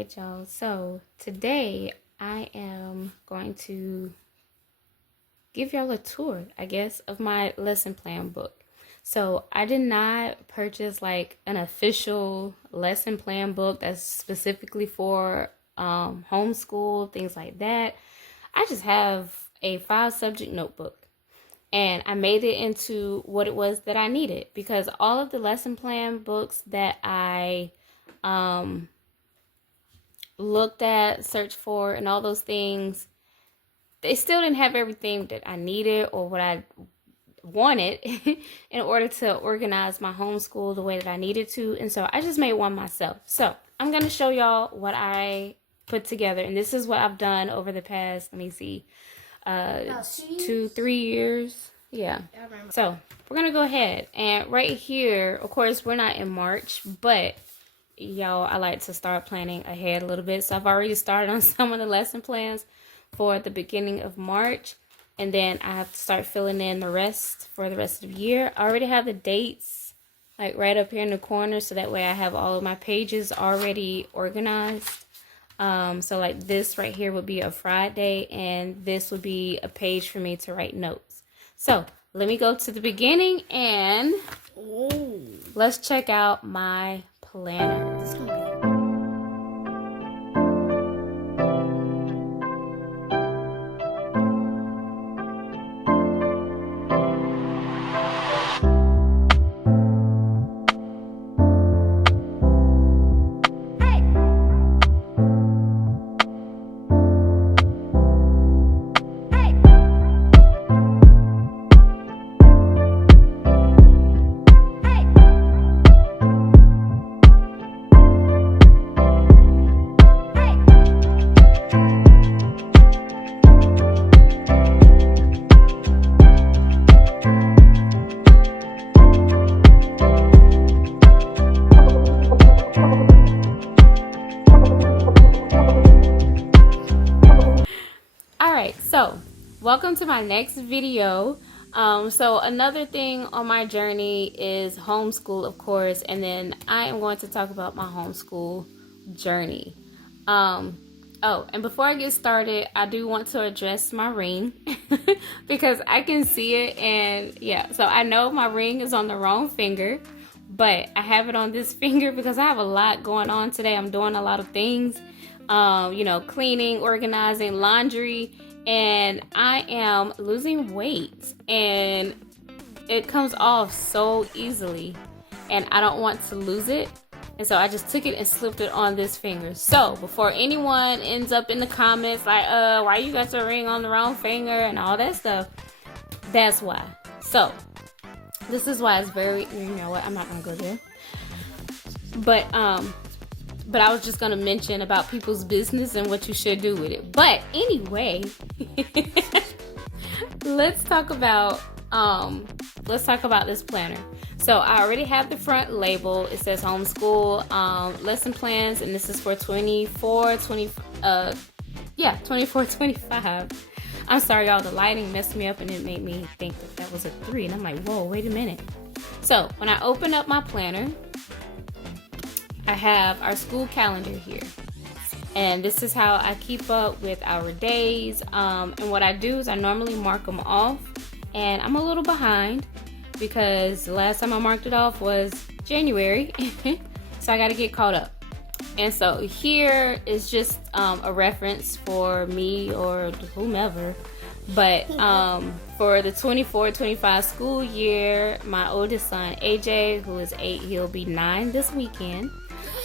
right, y'all. So today I am going to give y'all a tour, I guess, of my lesson plan book. So I did not purchase like an official lesson plan book that's specifically for homeschool, things like that. I just have a 5-subject notebook. And I made it into what it was that I needed, because all of the lesson plan books that I looked at, searched for, and all those things, they still didn't have everything that I needed or what I wanted in order to organize my homeschool the way that I needed to. And so I just made one myself. So I'm going to show y'all what I put together. And this is what I've done over the past, let me see, 2-3 years. Yeah. So we're going to go ahead. And right here, of course, we're not in March, but y'all, I like to start planning ahead a little bit. So I've already started on some of the lesson plans for the beginning of March. And then I have to start filling in the rest for the rest of the year. I already have the dates like right up here in the corner, so that way I have all of my pages already organized. So like this right here would be a Friday, and this would be a page for me to write notes. So let me go to the beginning and let's check out my planner. So welcome to my next video. So another thing on my journey is homeschool, of course, and then I am going to talk about my homeschool journey. Oh, and before I get started, I do want to address my ring because I can see it, and yeah, so I know my ring is on the wrong finger, but I have it on this finger because I have a lot going on today. I'm doing a lot of things, cleaning, organizing, laundry, and I am losing weight, and it comes off so easily, and I don't want to lose it. And so I just took it and slipped it on this finger. So before anyone ends up in the comments like, why you got your ring on the wrong finger and all that stuff, that's why. So this is why it's very, you know what, I'm not gonna go there. But I was just going to mention about people's business and what you should do with it. But anyway, let's talk about this planner. So I already have the front label. It says homeschool lesson plans, and this is for 24-25. I'm sorry, y'all, the lighting messed me up and it made me think that was a 3, and I'm like, whoa, wait a minute. So when I open up my planner, I have our school calendar here, and this is how I keep up with our days. And what I do is I normally mark them off, and I'm a little behind because the last time I marked it off was January, so I got to get caught up. And so here is just a reference for me or whomever, but for the 24-25 school year, my oldest son AJ, who is 8, he'll be 9 this weekend,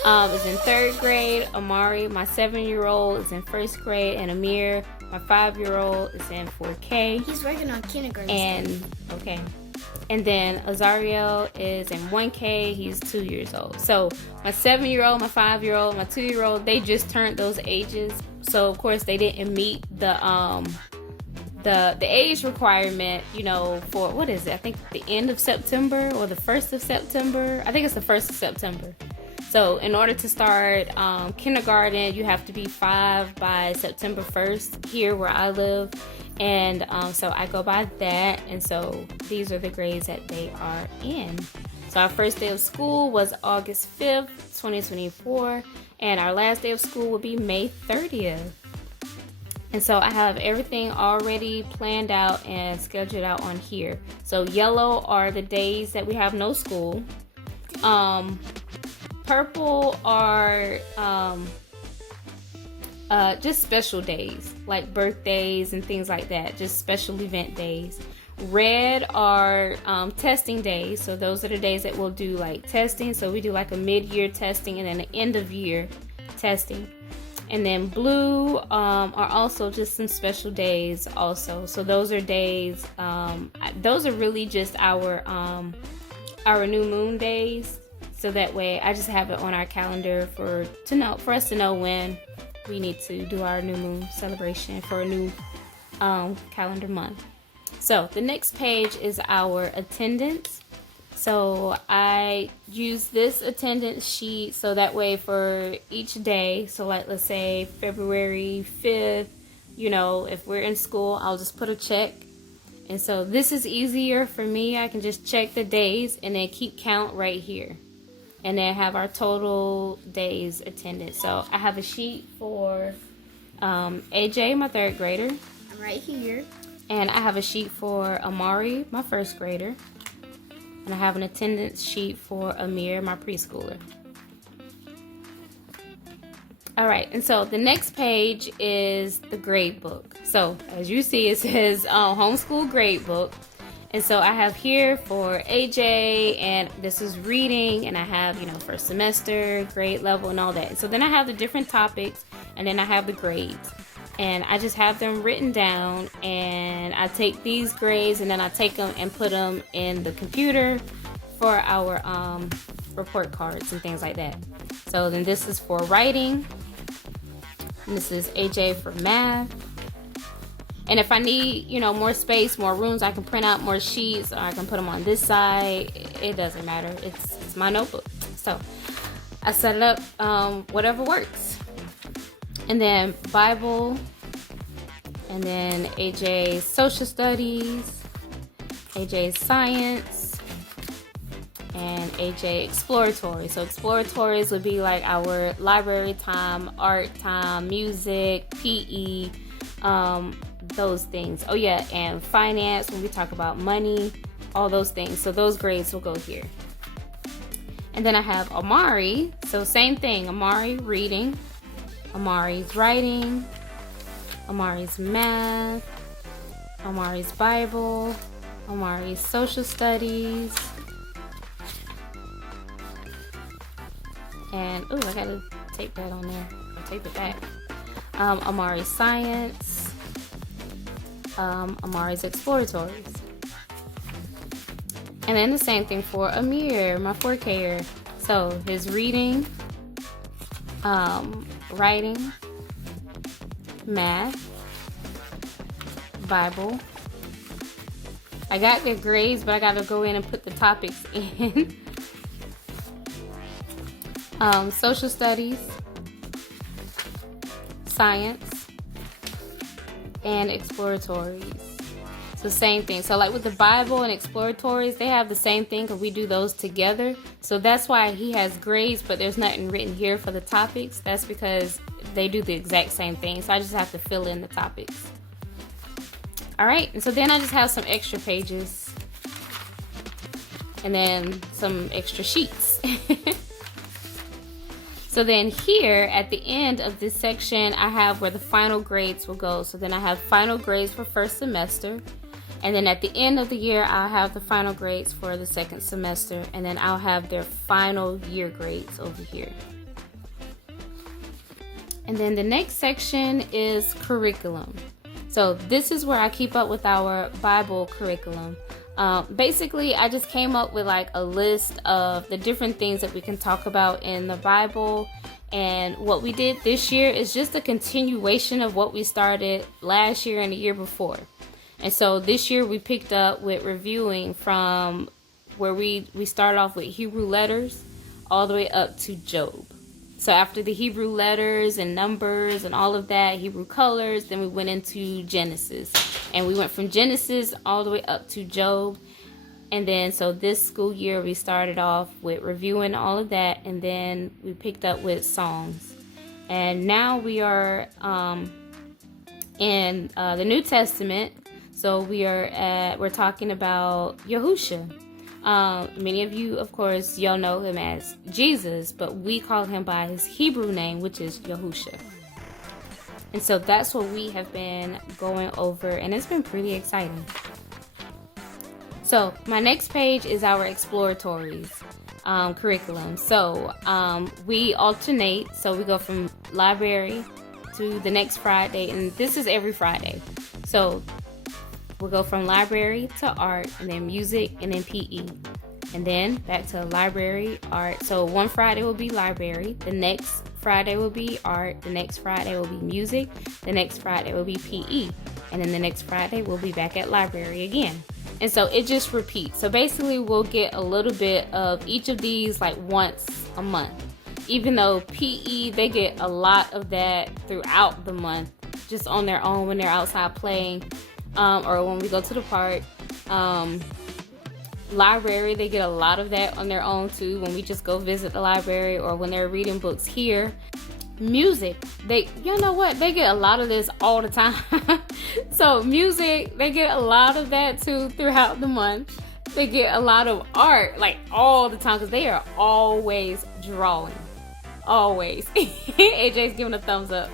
is in 3rd grade. Amari, my 7-year-old, is in 1st grade, and Amir, my 5-year-old, is in 4K. He's working on kindergarten. And then Azariel is in 1K. He's 2 years old. So my 7-year-old, my 5-year-old, my 2-year-old, they just turned those ages. So of course they didn't meet the age requirement, for, what is it? I think the end of September or the 1st of September. I think it's the 1st of September. So in order to start kindergarten, you have to be 5 by September 1st here where I live. And so I go by that. And so these are the grades that they are in. So our first day of school was August 5th, 2024. And our last day of school will be May 30th. And so I have everything already planned out and scheduled out on here. So yellow are the days that we have no school. Purple are just special days, like birthdays and things like that, just special event days. Red are testing days, so those are the days that we'll do like testing. So we do like a mid-year testing and then an end-of-year testing. And then blue are also just some special days also. So those are days, those are really just our new moon days. So that way I just have it on our calendar for us to know when we need to do our new moon celebration for a new calendar month. So the next page is our attendance. So I use this attendance sheet so that way for each day, so like let's say February 5th, if we're in school, I'll just put a check. And so this is easier for me. I can just check the days and then keep count right here. And then have our total days attended. So I have a sheet for AJ, my 3rd grader. I'm right here. And I have a sheet for Amari, my 1st grader. And I have an attendance sheet for Amir, my preschooler. All right, and so the next page is the grade book. So as you see, it says homeschool grade book. And so I have here for AJ, and this is reading, and I have, first semester, grade level, and all that. And so then I have the different topics, and then I have the grades. And I just have them written down, and I take these grades, and then I take them and put them in the computer for our report cards and things like that. So then this is for writing, and this is AJ for math. And if I need, more space, more rooms, I can print out more sheets, or I can put them on this side. It doesn't matter. It's my notebook. So I set it up whatever works. And then Bible, and then AJ's social studies, AJ's science, and AJ exploratory. So exploratories would be like our library time, art time, music, PE, those things. Oh yeah, and finance, when we talk about money, all those things. So those grades will go here. And then I have Amari. So same thing, Amari reading, Amari's writing, Amari's math, Amari's Bible, Amari's social studies, and I gotta tape that on there. I'll tape it back. Amari's science, Amari's exploratories. And then the same thing for Amir, my 4K'er. So his reading, writing, math, Bible. I got their grades, but I gotta go in and put the topics in. Social studies, science, and exploratories. So same thing. So like with the Bible and exploratories, they have the same thing because we do those together. So that's why he has grades, but there's nothing written here for the topics. That's because they do the exact same thing. So I just have to fill in the topics. All right. And so then I just have some extra pages and then some extra sheets. So then here at the end of this section, I have where the final grades will go. So then I have final grades for first semester. And then at the end of the year, I'll have the final grades for the second semester. And then I'll have their final year grades over here. And then the next section is curriculum. So this is where I keep up with our Bible curriculum. Basically, I just came up with like a list of the different things that we can talk about in the Bible. And what we did this year is just a continuation of what we started last year and the year before. And so this year we picked up with reviewing from where we started off with Hebrew letters all the way up to Job. So after the Hebrew letters and numbers and all of that, Hebrew colors, then we went into Genesis. And we went from Genesis all the way up to Job. And then so this school year we started off with reviewing all of that. And then we picked up with songs. And now we are in the New Testament. So we're talking about Yahusha. Many of you, of course, y'all know him as Jesus, but we call him by his Hebrew name, which is Yahusha. And so that's what we have been going over, and it's been pretty exciting. So my next page is our exploratories curriculum. So we alternate. So we go from library to the next Friday, and this is every Friday. So we'll go from library to art, and then music, and then PE. And then back to library, art. So one Friday will be library, the next Friday will be art, the next Friday will be music, the next Friday will be PE, and then the next Friday we'll be back at library again. And so it just repeats. So basically we'll get a little bit of each of these like once a month. Even though PE, they get a lot of that throughout the month, just on their own when they're outside playing, or when we go to the park. Library, they get a lot of that on their own too, when we just go visit the library or when they're reading books here. Music, you know what, they get a lot of this all the time. So music, they get a lot of that too throughout the month. They get a lot of art like all the time, because they are always drawing, always. AJ's giving a thumbs up.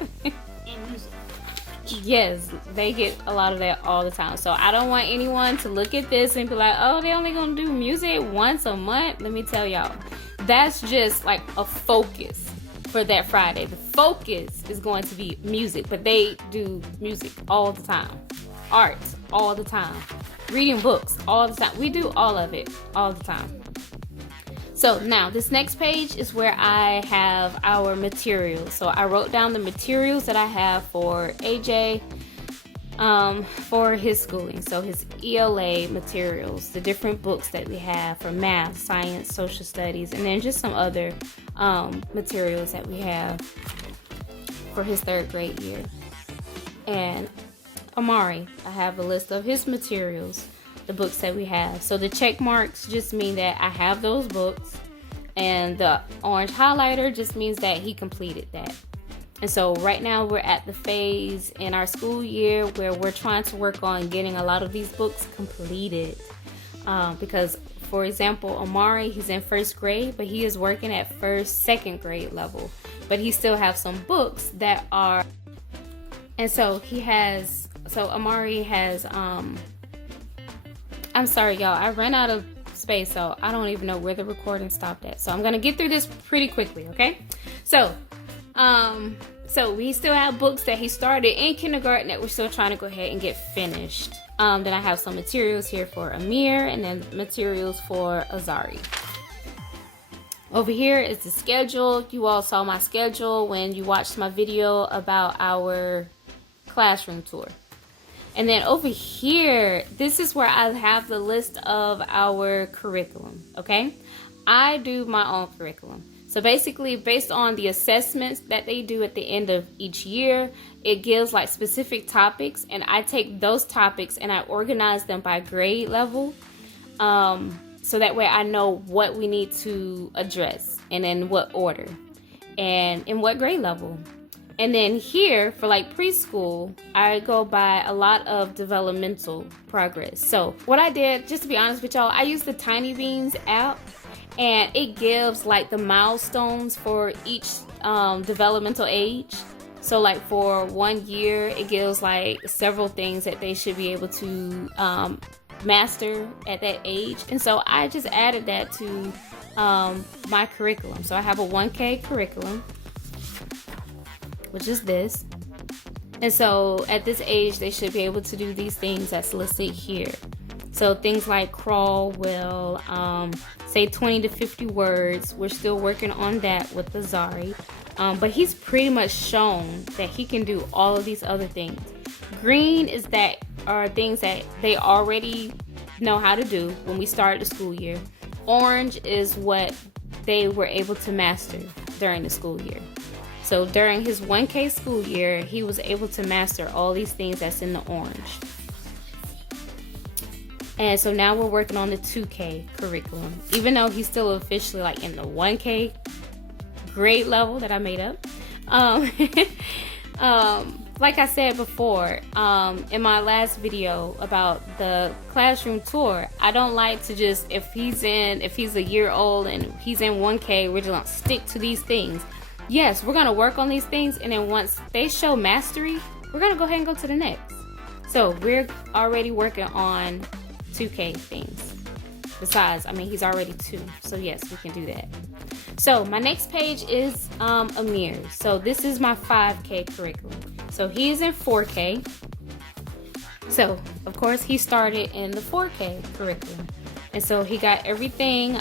Yes, they get a lot of that all the time. So I don't want anyone to look at this and be like, oh, they only gonna do music once a month. Let me tell y'all, that's just like a focus for that Friday. The focus is going to be music, but they do music all the time, art all the time, reading books all the time. We do all of it all the time. So now this next page is where I have our materials. So I wrote down the materials that I have for AJ for his schooling. So his ELA materials, the different books that we have for math, science, social studies, and then just some other materials that we have for his 3rd grade year. And Amari, I have a list of his materials, the books that we have. So the check marks just mean that I have those books, and the orange highlighter just means that he completed that. And so right now we're at the phase in our school year where we're trying to work on getting a lot of these books completed, because for example, Amari, he's in 1st grade, but he is working at 2nd grade level, but he still have some books that are, and so Amari has I'm sorry, y'all. I ran out of space, so I don't even know where the recording stopped at. So I'm gonna get through this pretty quickly, okay? So we still have books that he started in kindergarten that we're still trying to go ahead and get finished. Then I have some materials here for Amir, and then materials for Azari. Over here is the schedule. You all saw my schedule when you watched my video about our classroom tour. And then over here, this is where I have the list of our curriculum, okay? I do my own curriculum. So basically, based on the assessments that they do at the end of each year, it gives like specific topics, and I take those topics and I organize them by grade level. So that way I know what we need to address and in what order and in what grade level. And then here for like preschool, I go by a lot of developmental progress. So what I did, just to be honest with y'all, I used the Tiny Beans app, and it gives like the milestones for each developmental age. So like for 1 year, it gives like several things that they should be able to master at that age. And so I just added that to my curriculum. So I have a 1K curriculum, which is this. And so at this age, they should be able to do these things that's listed here. So things like crawl, will, say 20 to 50 words. We're still working on that with Azari. But he's pretty much shown that he can do all of these other things. Green are things that they already know how to do when we started the school year. Orange is what they were able to master during the school year. So during his 1K school year, he was able to master all these things that's in the orange. And so now we're working on the 2K curriculum. Even though he's still officially like in the 1K grade level that I made up, Um, like I said before, in my last video about the classroom tour, I don't like to just, if he's a year old and he's in 1K, we're just gonna stick to these things. Yes, we're gonna work on these things, and then once they show mastery, we're gonna go ahead and go to the next. So we're already working on 2K things. Besides, I mean, he's already 2, so yes, we can do that. So my next page is Amir. So this is my 5K curriculum. So he is in 4K. So of course he started in the 4K curriculum. And so he got everything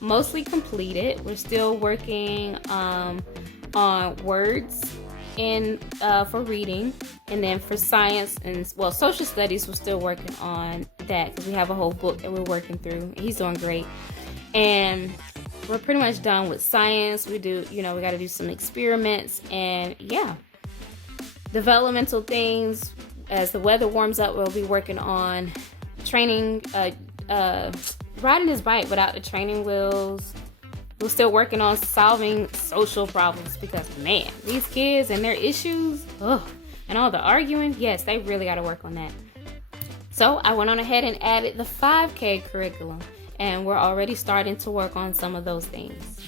mostly completed. We're still working on words for reading, and then for science and social studies, we're still working on that because we have a whole book that we're working through. He's doing great, and we're pretty much done with science. We got to do some experiments, and yeah, developmental things. As the weather warms up, we'll be working on training, riding his bike without the training wheels. We're still working on solving social problems because, man, these kids and their issues, and all the arguing, yes, they really got to work on that. So I went on ahead and added the 5K curriculum, and we're already starting to work on some of those things.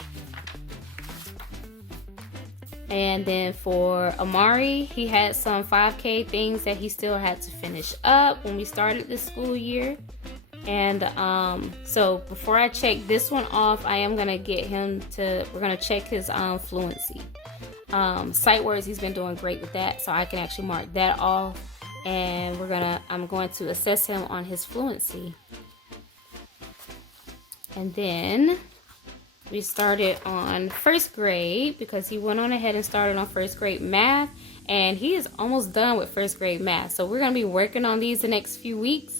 And then for Amari, he had some 5K things that he still had to finish up when we started this school year. And so before I check this one off, I am gonna get him we're gonna check his fluency. Sight words, he's been doing great with that, so I can actually mark that off, and I'm going to assess him on his fluency. And then we started on first grade because he went on ahead and started on first grade math, and he is almost done with first grade math. So we're gonna be working on these the next few weeks.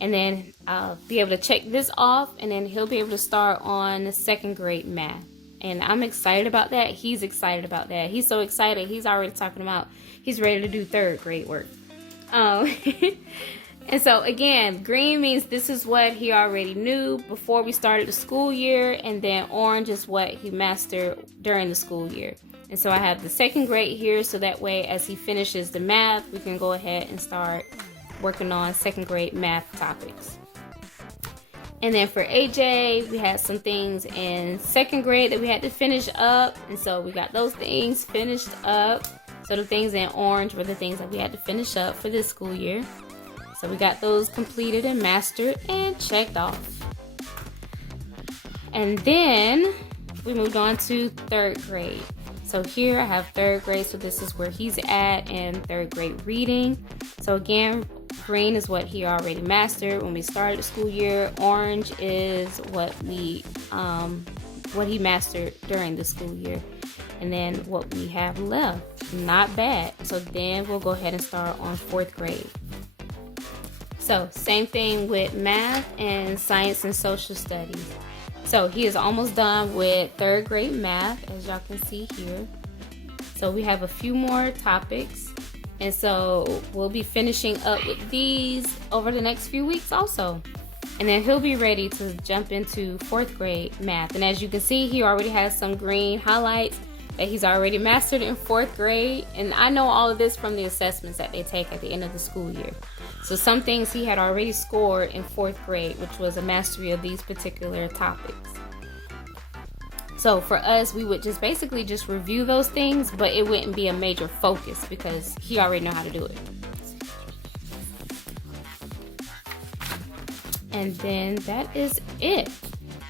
And then I'll be able to check this off, and then he'll be able to start on second grade math. And I'm excited about that. He's excited about that. He's so excited. He's already talking about he's ready to do third grade work. And so again, green means this is what he already knew before we started the school year, and then orange is what he mastered during the school year. And so I have the second grade here, so that way as he finishes the math, we can go ahead and start working on second grade math topics. And then for AJ, we had some things in second grade that we had to finish up, and so we got those things finished up. So the things in orange were the things that we had to finish up for this school year. So we got those completed and mastered and checked off. And then we moved on to third grade. So here I have third grade, so this is where he's at in third grade reading. So again, green is what he already mastered when we started the school year. Orange is what he mastered during the school year. And then what we have left, not bad. So then we'll go ahead and start on fourth grade. So same thing with math and science and social studies. So he is almost done with third grade math, as y'all can see here. So we have a few more topics. And so we'll be finishing up with these over the next few weeks also. And then he'll be ready to jump into fourth grade math. And as you can see, he already has some green highlights that he's already mastered in fourth grade. And I know all of this from the assessments that they take at the end of the school year. So some things he had already scored in fourth grade, which was a mastery of these particular topics. So for us, we would just basically just review those things, but it wouldn't be a major focus because he already know how to do it. And then that is it.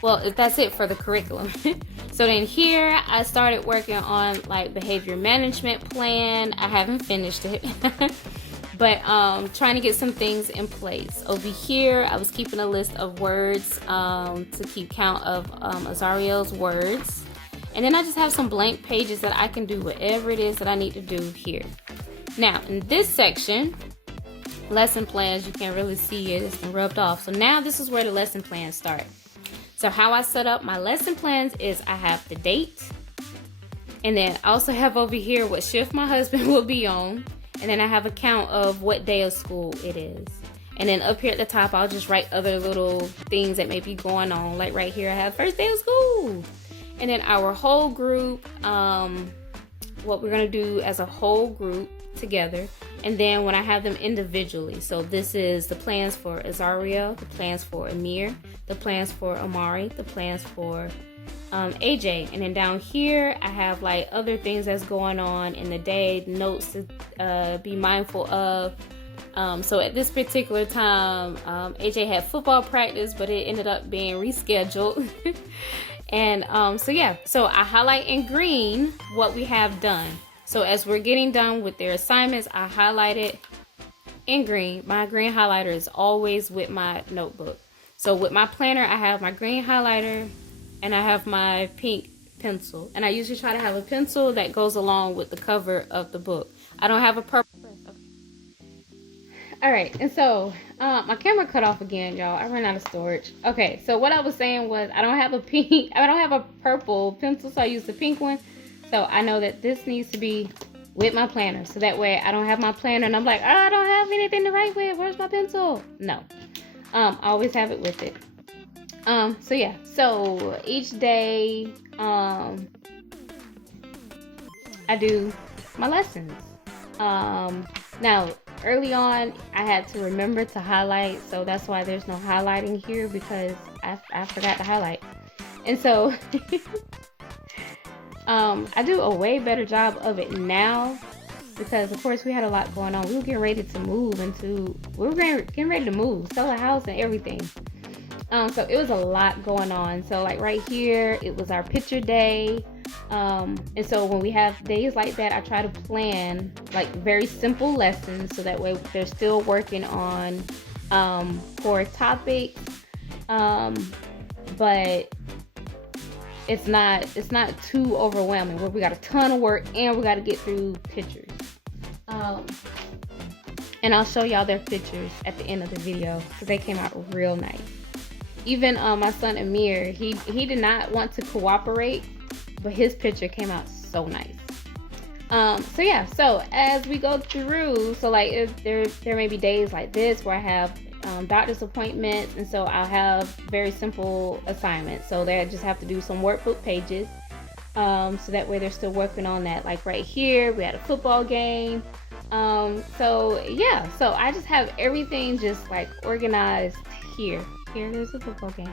Well, that's it for the curriculum. So then here I started working on like behavior management plan. I haven't finished it. But trying to get some things in place. Over here, I was keeping a list of words to keep count of Azariel's words. And then I just have some blank pages that I can do whatever it is that I need to do here. Now, in this section, lesson plans, you can't really see it. It's been rubbed off. So now this is where the lesson plans start. So how I set up my lesson plans is I have the date. And then I also have over here what shift my husband will be on. And then I have a count of what day of school it is. And then up here at the top, I'll just write other little things that may be going on. Like right here, I have first day of school. And then our whole group what we're going to do as a whole group together, and then when I have them individually. So this is the plans for Azaria, the plans for Amir, the plans for Amari, the plans for AJ, and then down here I have like other things that's going on in the day, notes to be mindful of. So at this particular time, AJ had football practice, but it ended up being rescheduled. And so I highlight in green what we have done. So as we're getting done with their assignments, I highlight it in green. My green highlighter is always with my notebook. So with my planner, I have my green highlighter and I have my pink pencil. And I usually try to have a pencil that goes along with the cover of the book. I don't have a purple. All right, and so my camera cut off again, y'all. I ran out of storage. Okay, so what I was saying was I don't have a purple pencil, so I use the pink one. So I know that this needs to be with my planner, so that way I don't have my planner and I'm like, oh, I don't have anything to write with. Where's my pencil? No, I always have it with it. So each day I do my lessons. Now early on I had to remember to highlight, so that's why there's no highlighting here, because I forgot to highlight. And so I do a way better job of it now, because of course we had a lot going on. We were getting ready to move getting ready to move, sell a house and everything. So it was a lot going on. So like right here, it was our picture day. And so when we have days like that, I try to plan like very simple lessons, so that way they're still working on core topics, but it's not too overwhelming where we got a ton of work and we got to get through pictures. And I'll show y'all their pictures at the end of the video because they came out real nice. Even my son Amir, he did not want to cooperate, but his picture came out so nice. So as we go through, so like if there may be days like this where I have doctor's appointments, and so I'll have very simple assignments. So they just have to do some workbook pages. So that way they're still working on that. Like right here, we had a football game. So I just have everything just like organized here. Here, there's a football game.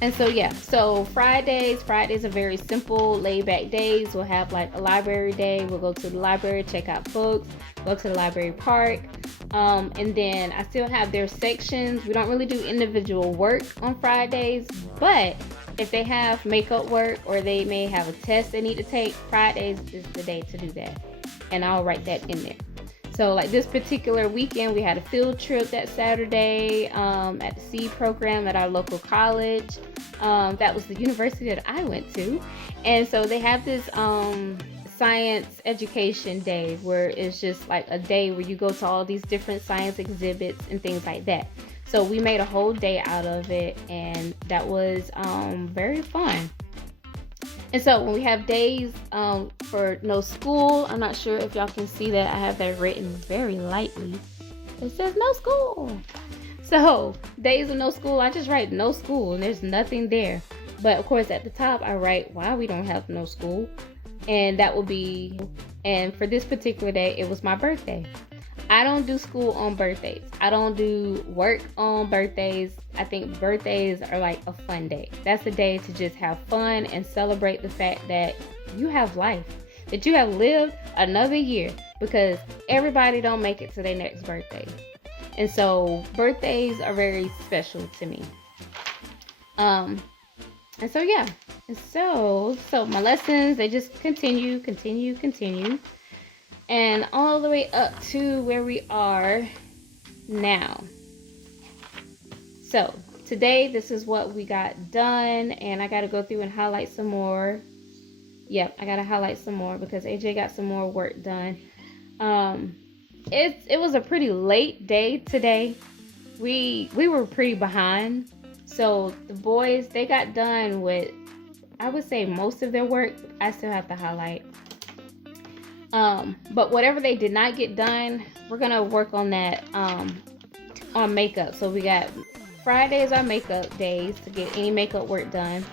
And so Fridays are very simple, laid back days. We'll have like a library day. We'll go to the library, check out books, go to the library park. And then I still have their sections. We don't really do individual work on Fridays, but if they have makeup work or they may have a test they need to take, Fridays is the day to do that. And I'll write that in there. So like this particular weekend, we had a field trip that Saturday at the SEED program at our local college. That was the university that I went to. And so they have this science education day where it's just like a day where you go to all these different science exhibits and things like that. So we made a whole day out of it, and that was very fun. And so when we have days for no school, I'm not sure if y'all can see that. I have that written very lightly. It says no school. So days of no school, I just write no school, and there's nothing there. But of course at the top I write why we don't have no school. And that will be, and for this particular day, it was my birthday. I don't do school on birthdays. I don't do work on birthdays. I think birthdays are like a fun day. That's a day to just have fun and celebrate the fact that you have life, that you have lived another year, because everybody don't make it to their next birthday. And so birthdays are very special to me. And so my lessons, they just continue. And all the way up to where we are now. So today, this is what we got done, and I got to go through and highlight some more. Yep, I got to highlight some more because AJ got some more work done. It was a pretty late day today. We were pretty behind. So the boys, they got done with, I would say, most of their work. I still have to highlight. But whatever they did not get done, we're gonna work on that on makeup. So we got Fridays our makeup days to get any makeup work done.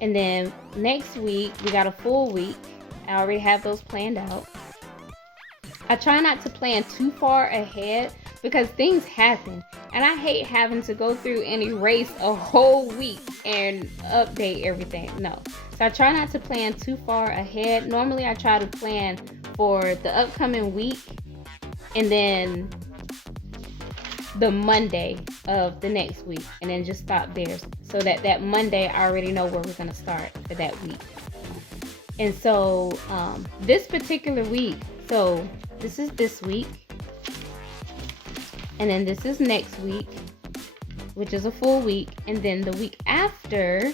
And then next week, we got a full week. I already have those planned out. I try not to plan too far ahead because things happen. And I hate having to go through and erase a whole week and update everything. No. So I try not to plan too far ahead. Normally I try to plan for the upcoming week and then the Monday of the next week, and then just stop there so that Monday I already know where we're going to start for that week. And so this particular week, so this is this week, and then this is next week, which is a full week, and then the week after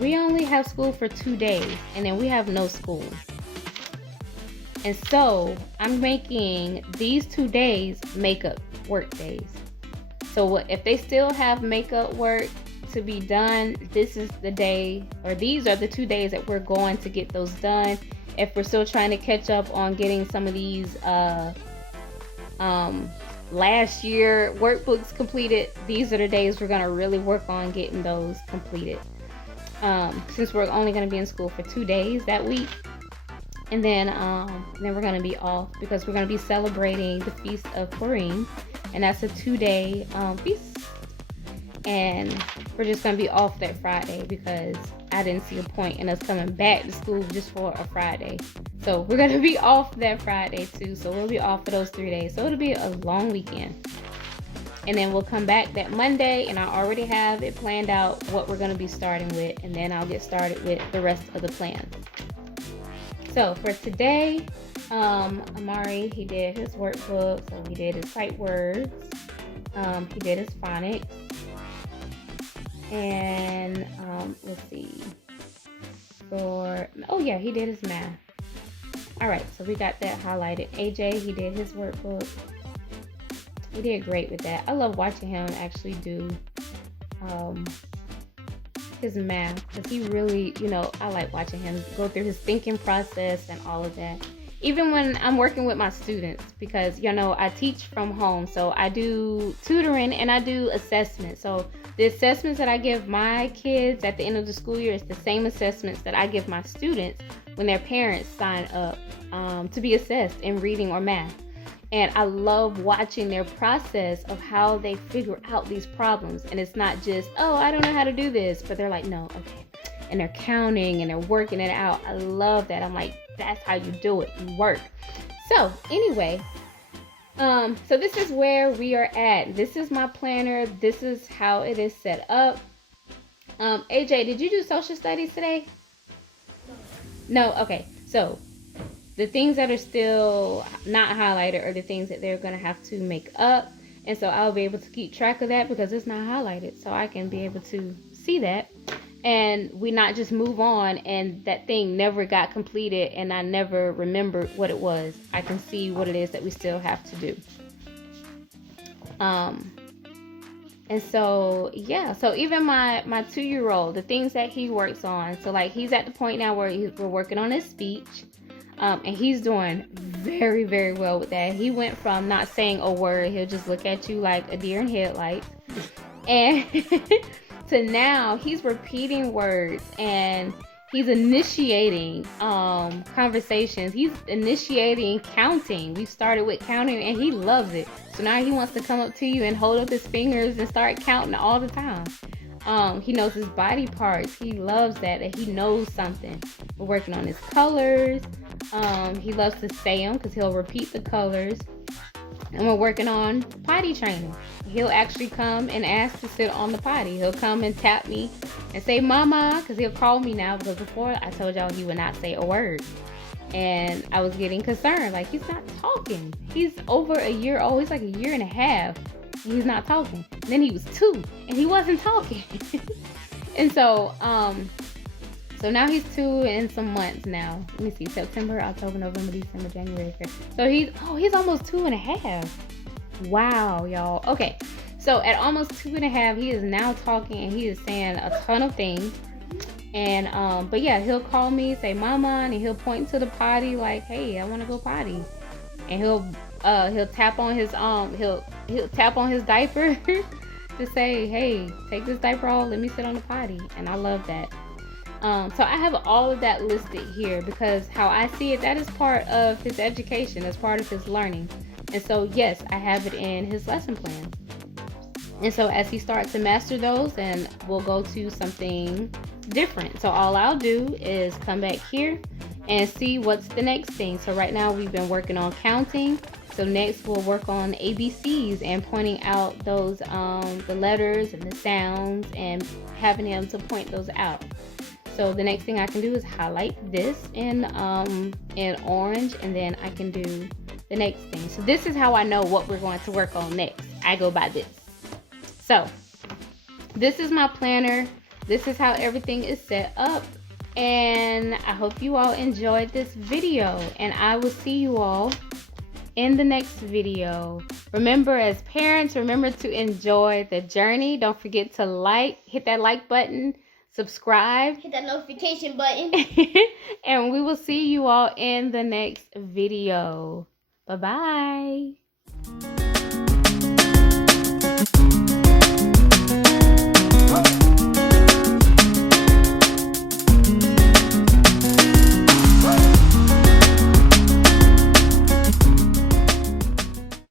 we only have school for 2 days, and then we have no school. And so I'm making these 2 days makeup work days. So if they still have makeup work to be done, this is the day, or these are the 2 days that we're going to get those done. If we're still trying to catch up on getting some of these last year workbooks completed, these are the days we're going to really work on getting those completed. Since we're only going to be in school for 2 days that week. And then we're going to be off because we're going to be celebrating the Feast of Purim. And that's a 2-day feast. And we're just going to be off that Friday because I didn't see a point in us coming back to school just for a Friday. So we're going to be off that Friday too. So we'll be off for those 3 days. So it'll be a long weekend. And then we'll come back that Monday, and I already have it planned out what we're going to be starting with. And then I'll get started with the rest of the plans. So for today, Amari, he did his workbook. So he did his sight words. He did his phonics. And let's see. He did his math. All right, so we got that highlighted. AJ, he did his workbook. He did great with that. I love watching him actually do his math because he really, I like watching him go through his thinking process and all of that. Even when I'm working with my students, because I teach from home, so I do tutoring and I do assessments. So the assessments that I give my kids at the end of the school year is the same assessments that I give my students when their parents sign up to be assessed in reading or math. And I love watching their process of how they figure out these problems. And it's not just, I don't know how to do this, but they're like, no, okay. And they're counting and they're working it out. I love that. I'm like, that's how you do it. You work. So anyway, so this is where we are at. This is my planner. This is how it is set up. AJ, did you do social studies today? No? Okay. So the things that are still not highlighted are the things that they're going to have to make up. And so I'll be able to keep track of that because it's not highlighted. So I can be able to see that. And we not just move on and that thing never got completed and I never remembered what it was. I can see what it is that we still have to do. And so, so even my 2-year-old, the things that he works on. So like he's at the point now where we're working on his speech. And he's doing very, very well with that. He went from not saying a word, he'll just look at you like a deer in headlights. And to now he's repeating words and he's initiating conversations. He's initiating counting. We started with counting and he loves it. So now he wants to come up to you and hold up his fingers and start counting all the time. He knows his body parts. He loves that he knows something. We're working on his colors. He loves to say them because he'll repeat the colors. And we're working on potty training. He'll actually come and ask to sit on the potty. He'll come and tap me and say, Mama, because he'll call me now. Because before I told y'all he would not say a word. And I was getting concerned. Like, he's not talking. He's over a year old. He's like a year and a half. And he's not talking. And then he was 2 and he wasn't talking. And so now he's 2 and some months now. Let me see, September, October, November, December, January, February. So he's almost 2 and a half. Wow, y'all. Okay, so at almost 2 and a half, he is now talking and he is saying a ton of things. And but yeah, he'll call me, say Mama, and he'll point to the potty like, hey, I want to go potty. And he'll tap on his he'll tap on his diaper to say, hey, take this diaper off, let me sit on the potty. And I love that. So I have all of that listed here because how I see it, that is part of his education, as part of his learning. And so yes, I have it in his lesson plan. And so as he starts to master those, then we'll go to something different. So all I'll do is come back here and see what's the next thing. So right now we've been working on counting. So next we'll work on ABCs and pointing out those the letters and the sounds and having him to point those out. So the next thing I can do is highlight this in orange, and then I can do the next thing. So this is how I know what we're going to work on next. I go by this. So this is my planner. This is how everything is set up. And I hope you all enjoyed this video, and I will see you all in the next video. Remember, as parents, remember to enjoy the journey. Don't forget to hit that like button, subscribe, hit that notification button. And we will see you all in the next video. Bye-bye.